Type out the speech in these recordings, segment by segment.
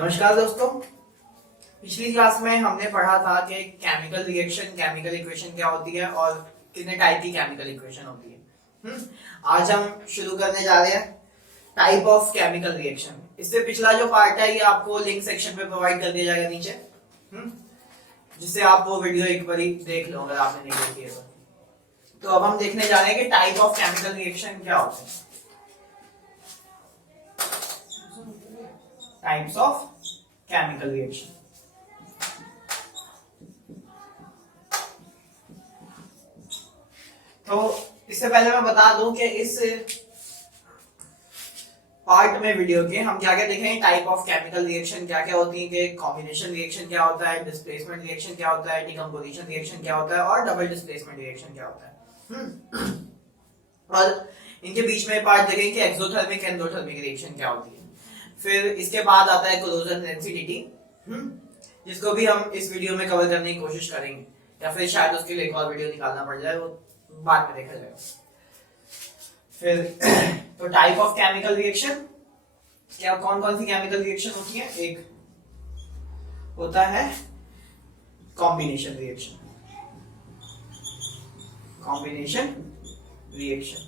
नमस्कार दोस्तों। पिछली क्लास में हमने पढ़ा था कि केमिकल रिएक्शन, केमिकल इक्वेशन क्या होती है और कितने टाइप की केमिकल इक्वेशन होती है। आज हम शुरू करने जा रहे हैं टाइप ऑफ केमिकल रिएक्शन। इससे पिछला जो पार्ट है ये आपको लिंक सेक्शन पे प्रोवाइड कर दिया जाएगा नीचे, जिससे आप वो वीडियो एक बार देख लो अगर आपने नहीं देखी है तो अब हम देखने जा रहे हैं कि टाइप ऑफ केमिकल रिएक्शन क्या होते हैं। Types of chemical reaction. तो इससे पहले मैं बता दूं कि इस पार्ट में वीडियो के हम क्या क्या देखेंगे। टाइप ऑफ केमिकल रिएक्शन क्या क्या होती है, कि कॉम्बिनेशन रिएक्शन क्या होता है, डिस्प्लेसमेंट रिएक्शन क्या होता है, डिकम्पोजिशन रिएक्शन क्या होता है और डबल डिस्प्लेसमेंट रिएक्शन क्या होता है। और इनके बीच में पार्ट देखेंगे कि एक्सोथर्मिक एंडोथर्मिक रिएक्शन क्या होती है। फिर इसके बाद आता है कोरोजन सेंसिटिविटी, जिसको भी हम इस वीडियो में कवर करने की कोशिश करेंगे, या फिर शायद उसके लिए एक और वीडियो निकालना पड़ जाए, वो बाद में देखा जाएगा। फिर तो टाइप ऑफ केमिकल रिएक्शन क्या, कौन कौन सी केमिकल रिएक्शन होती है। एक होता है कॉम्बिनेशन रिएक्शन, कॉम्बिनेशन रिएक्शन।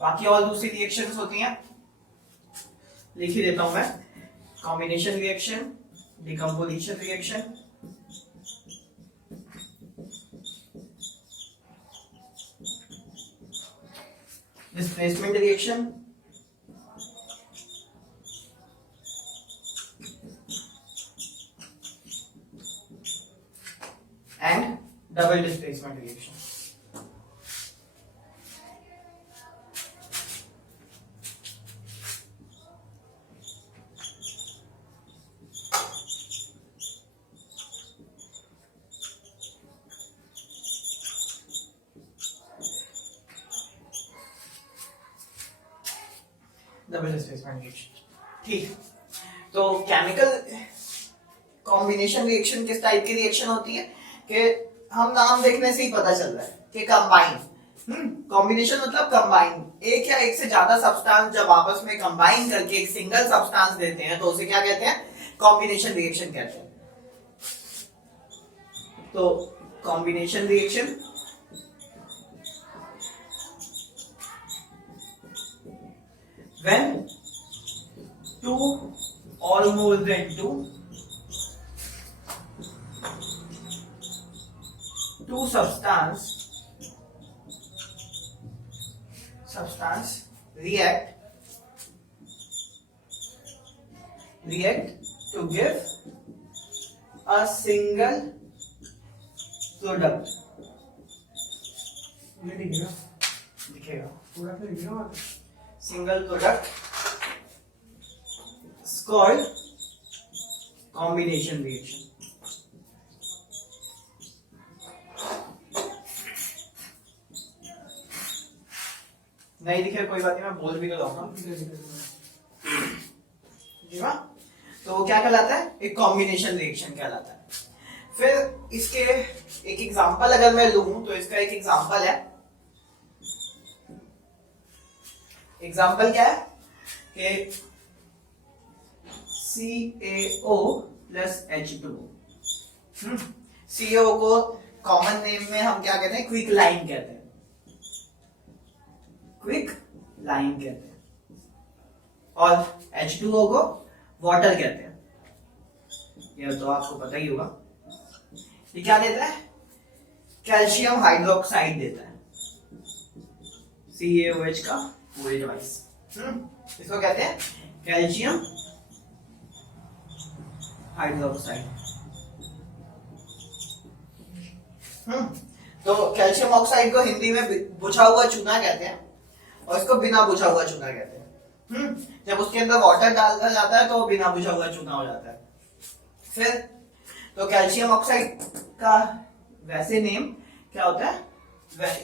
बाकी और दूसरी रिएक्शंस होती हैं, लिख ही देता हूं मैं। Combination reaction, decomposition reaction, displacement reaction and double displacement reaction. Double displacement reaction, ठीक। तो केमिकल कॉम्बिनेशन रिएक्शन किस टाइप की रिएक्शन होती है, कि हम नाम देखने से ही पता चल रहा है कि कंबाइन। कॉम्बिनेशन मतलब कंबाइन, एक या एक से ज्यादा सब्सटेंस जब आपस में कंबाइन करके एक सिंगल सब्सटेंस देते हैं तो उसे क्या कहते हैं, कॉम्बिनेशन रिएक्शन कहते हैं। तो combination reaction when two or more than two substance react to give a single product। दिखेगा पूरा तो लिखा single product is called combination reaction। नहीं दिखे कोई बात नहीं, मैं बोल भी लगाऊंगा। जी हाँ, तो क्या कहलाता है, एक कॉम्बिनेशन रिएक्शन कहलाता है। फिर इसके एक एग्जांपल अगर मैं लूं तो इसका एक एग्जांपल है। एग्जाम्पल क्या है कि CaO प्लस H2O। CaO को कॉमन नेम में हम क्या कहते हैं, क्विक लाइन कहते हैं, क्विक लाइन कहते हैं। और H2O को वाटर कहते हैं। यह तो आपको पता ही होगा। ये क्या देता है, कैल्शियम हाइड्रोक्साइड देता है, CaOH का पूरे डिवाइस। इसको कहते हैं कैल्शियम हाइड्रोक्साइड। तो कैल्शियम ऑक्साइड को हिंदी में बुझा हुआ चूना कहते हैं और इसको बिना बुझा हुआ चूना कहते हैं। जब उसके अंदर वाटर डाला जाता है तो बिना बुझा हुआ चूना हो जाता है। फिर तो कैल्शियम ऑक्साइड का वैसे नेम क्या होता है,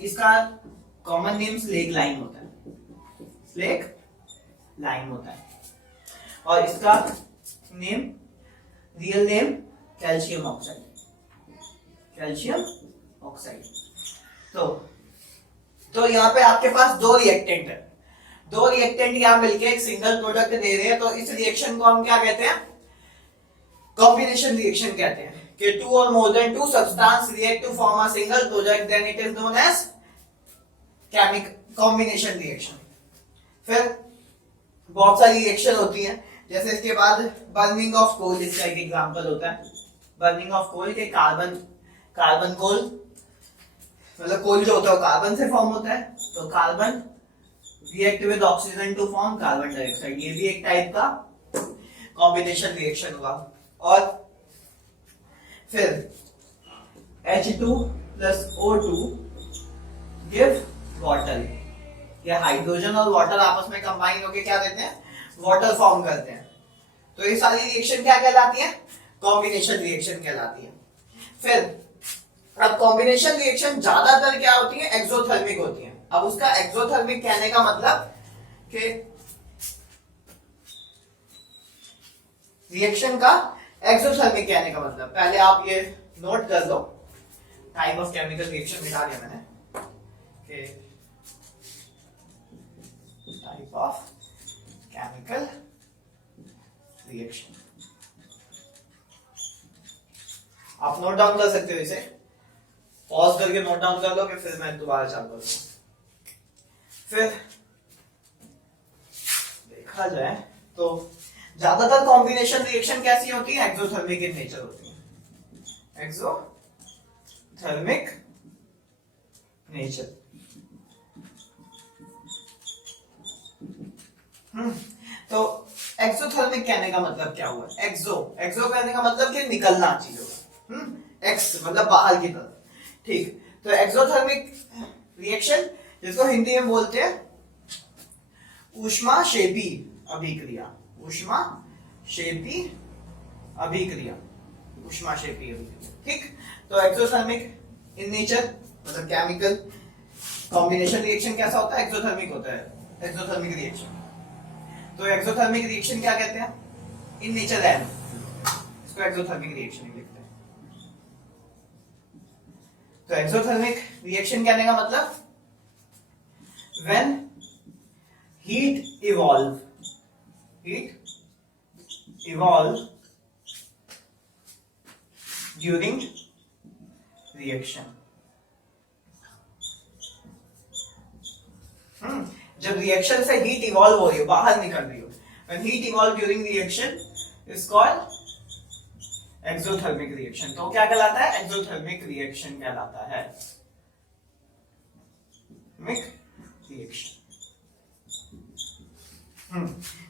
इसका कॉमन नेम स्लेग लाइन होता है, स्लेग लाइन होता है। और इसका name, real name calcium oxide, calcium oxide. तो यहाँ पे आपके पास दो रिएक्टेंट है, दो रिएक्टेंट यहाँ मिलके एक सिंगल प्रोडक्ट दे रहे हैं, तो इस रिएक्शन को हम क्या कहते हैं? कॉम्बिनेशन रिएक्शन कहते हैं कि टू और more than two substance react to form a single product, then it is known as chemical combination reaction. फिर बहुत सारी रिएक्शन होती हैं, जैसे इसके बाद बर्निंग ऑफ कोल इसका एक एग्जांपल होता है। बर्निंग ऑफ कोल के कार्बन कोल, मतलब कोल जो होता है कार्बन से फॉर्म होता है, तो carbon react with oxygen to form carbon dioxide, ये भी एक टाइप का कॉम्बिनेशन रिएक्शन हुआ। और फिर H2 plus O2 give water, ये हाइड्रोजन और वाटर आपस में कंबाइन होकर क्या देते हैं? वाटर फॉर्म करते हैं। तो ये सारी रिएक्शन क्या कहलाती है? कॉम्बिनेशन रिएक्शन कहलाती है। फिर अब कॉम्बिनेशन रिएक्शन ज्यादातर क्या होती है? एक्सोथर्मिक होती है। अब उसका एक्सोथर्मिक कहने का मतलब कि रिएक्शन का एक्सोथर्मिक कहने का मतलब, पहले आप ये नोट कर लो, टाइप ऑफ केमिकल रिएक्शन मिटा दिया मैंने कि टाइप ऑफ केमिकल रिएक्शन, आप नोट डाउन कर सकते हो, इसे पॉज करके नोट डाउन कर लो कि फिर मैं दोबारा चालू करूंगा। फिर देखा जाए तो ज्यादातर कॉम्बिनेशन रिएक्शन कैसी होती है? एक्सोथर्मिक इन नेचर होती है, एक्सोथर्मिक नेचर। तो एक्सोथर्मिक कहने का मतलब क्या हुआ? एक्सो कहने का मतलब कि निकलना चीजों, एक्स मतलब बाहर की तरफ, ठीक। तो एक्सोथर्मिक रिएक्शन जिसको हिंदी में बोलते हैं ऊष्माक्षेपी अभिक्रिया, ऊष्माक्षेपी अभिक्रिया, ठीक। तो एक्सोथर्मिक इन नेचर मतलब केमिकल कॉम्बिनेशन रिएक्शन कैसा होता है? एक्सोथर्मिक होता है, एक्सोथर्मिक रिएक्शन। तो एक्सोथर्मिक रिएक्शन क्या कहते हैं? इन नेचर है, इसको एक्सोथर्मिक रिएक्शन लिखते हैं। तो एक्सोथर्मिक रिएक्शन कहने का मतलब when heat evolve during reaction, जब रिएक्शन से हीट इवॉल्व हो रही हो, बाहर निकल रही हो, when heat evolve during reaction is called exothermic reaction. तो क्या कहलाता है? एक्सोथर्मिक रिएक्शन कहलाता है, रिएक्शन।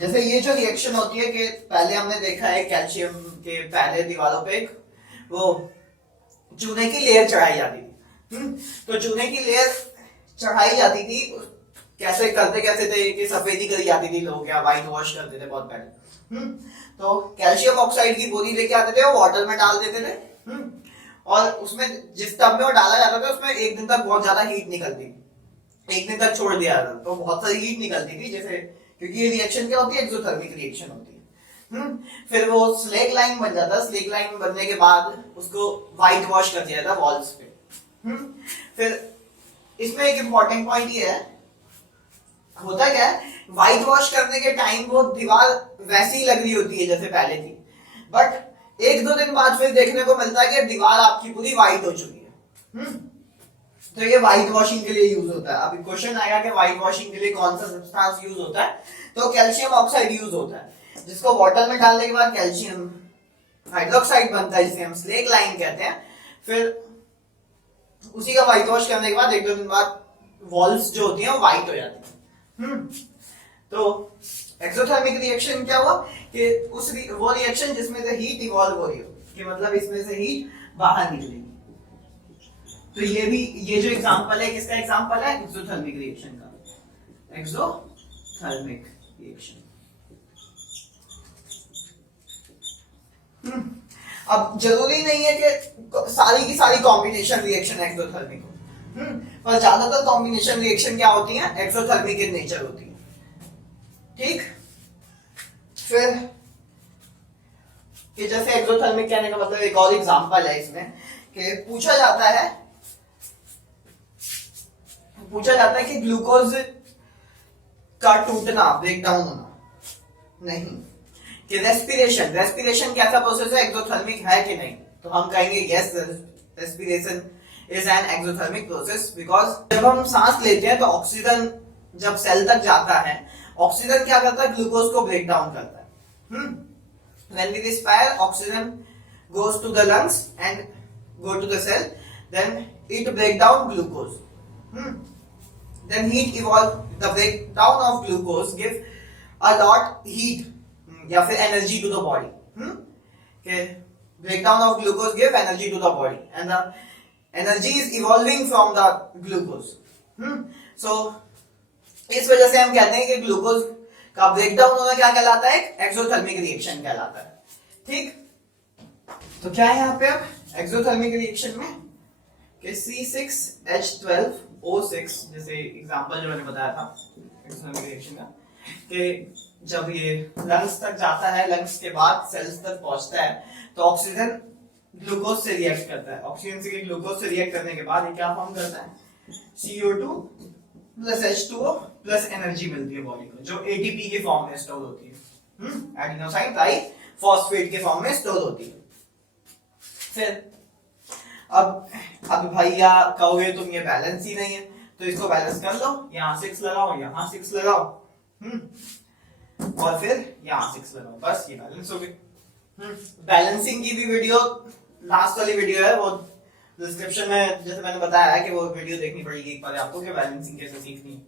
जैसे ये जो रिएक्शन होती है कि पहले हमने देखा है कैल्शियम के पहले दीवारों पे वो चूने की लेयर चढ़ाई जाती थी, तो चूने की लेयर चढ़ाई जाती थी, कैसे करते कैसे थे कि सफेदी करी जाती थी, लोग क्या व्हाइट वॉश करते थे बहुत पहले। तो कैल्शियम ऑक्साइड की बोरी लेके आते थे, वो वाटर में डाल देते थे, और उसमें जिस टब में वो डाला जाता था उसमें एक दिन तक बहुत ज्यादा हीट निकलती थी, एक दिन तक छोड़ दिया था तो बहुत सारी हीट निकलती थी, जैसे क्योंकि ये रिएक्शन क्या होती है? एक्सोथर्मिक रिएक्शन होती है। फिर वो स्लेग लाइन बन जाता है, स्लेग लाइन बनने के बाद उसको व्हाइट वॉश कर दिया जाता है वॉल्स पे। फिर इसमें एक इंपॉर्टेंट पॉइंट ये है, होता क्या है, व्हाइट वॉश करने के टाइम वो दीवार वैसी ही लग रही होती है जैसे पहले थी, बट एक दो दिन बाद फिर देखने को मिलता है कि दीवार आपकी पूरी व्हाइट हो चुकी है। तो ये व्हाइट वॉशिंग के लिए यूज होता है। अभी क्वेश्चन आएगा कि व्हाइट वॉशिंग के लिए कौन सा सब्सटेंस यूज होता है, तो कैल्शियम ऑक्साइड यूज होता है, जिसको वाटर में डालने के बाद कैल्शियम हाइड्रोक्साइड बनता है, जिसे हम स्लेग लाइन कहते हैं। फिर उसी का व्हाइट वॉश करने के बाद एक दो दिन बाद वॉल्स जो होती हैं वो व्हाइट हो जाती है। तो एक्सोथर्मिक रिएक्शन क्या हुआ कि वो रिएक्शन जिसमें से हीट इवॉल्व हो रही हो, कि मतलब इसमें से हीट बाहर निकलेगी। तो ये जो एग्जांपल है किसका एग्जांपल है? एक्सोथर्मिक रिएक्शन का, एक्सोथर्मिक रिएक्शन। अब जरूरी नहीं है कि सारी की सारी कॉम्बिनेशन रिएक्शन एक्सोथर्मिक हो, पर ज्यादातर कॉम्बिनेशन रिएक्शन क्या होती है? एक्सोथर्मिक इन नेचर होती है, ठीक। फिर कि जैसे एक्सोथर्मिक कहने का मतलब एक और एग्जांपल है इसमें कि पूछा जाता है कि ग्लूकोज का टूटना, ब्रेक डाउन होना नहीं। कि रेस्पिरेशन, रेस्पिरेशन कैसा प्रोसेस है, एक्सोथर्मिक है कि नहीं, तो हम कहेंगे yes, respiration is an exothermic process, because जब हम सांस लेते हैं तो ऑक्सीजन जब सेल तक जाता है, ऑक्सीजन क्या करता है, ग्लूकोज को ब्रेक डाउन करता है। When we respire, oxygen goes to the lungs and go to the cell, then it break down glucose. Then heat evolve, the breakdown of glucose give a lot heat या फिर energy to the body. Okay, breakdown of glucose give energy to the body, and the energy is evolving from the glucose. So इस वजह से हम कहते हैं कि glucose का ब्रेकडाउन होना क्या कहलाता है, एक्सोथर्मिक रिएक्शन कहलाता है। ठीक, तो क्या है यहाँ पे अब एक्सोथर्मिक रिएक्शन में कि C6H12O6, जैसे एग्जांपल जो मैंने बताया था एक्सोथर्मिक रिएक्शन का, कि जब ये लंग्स तक जाता है, लंग्स के बाद सेल्स तक पहुंचता है, तो ऑक्सीजन ग्लूकोज से रिएक्ट करता है। ऑक्सीजन से ग्लूकोज से रिएक्ट करने के बाद ये क्या फॉर्म करता है, CO2 plus H2O plus energy मिलती है बॉडी को, जो ATP के फॉर्म में स्टोर होती है, एडिनोसाइन ट्राई फॉस्फेट के फॉर्म में स्टोर होती है। फिर अब भैया कहोगे तुम ये बैलेंस ही नहीं है, तो इसको बैलेंस कर लो, यहाँ 6 लगाओ, यहाँ 6 लगाओ, और फिर यहाँ 6 लगाओ, बस ये बैलेंस हो गई। बैलेंसिंग की भी वीडियो, लास्ट वाली वीडियो है, वो डिस्क्रिप्शन में जैसे मैंने बताया है कि वो वीडियो देखनी पड़ेगी एक बार आपको कि बैलेंसिंग कैसे सीखनी है।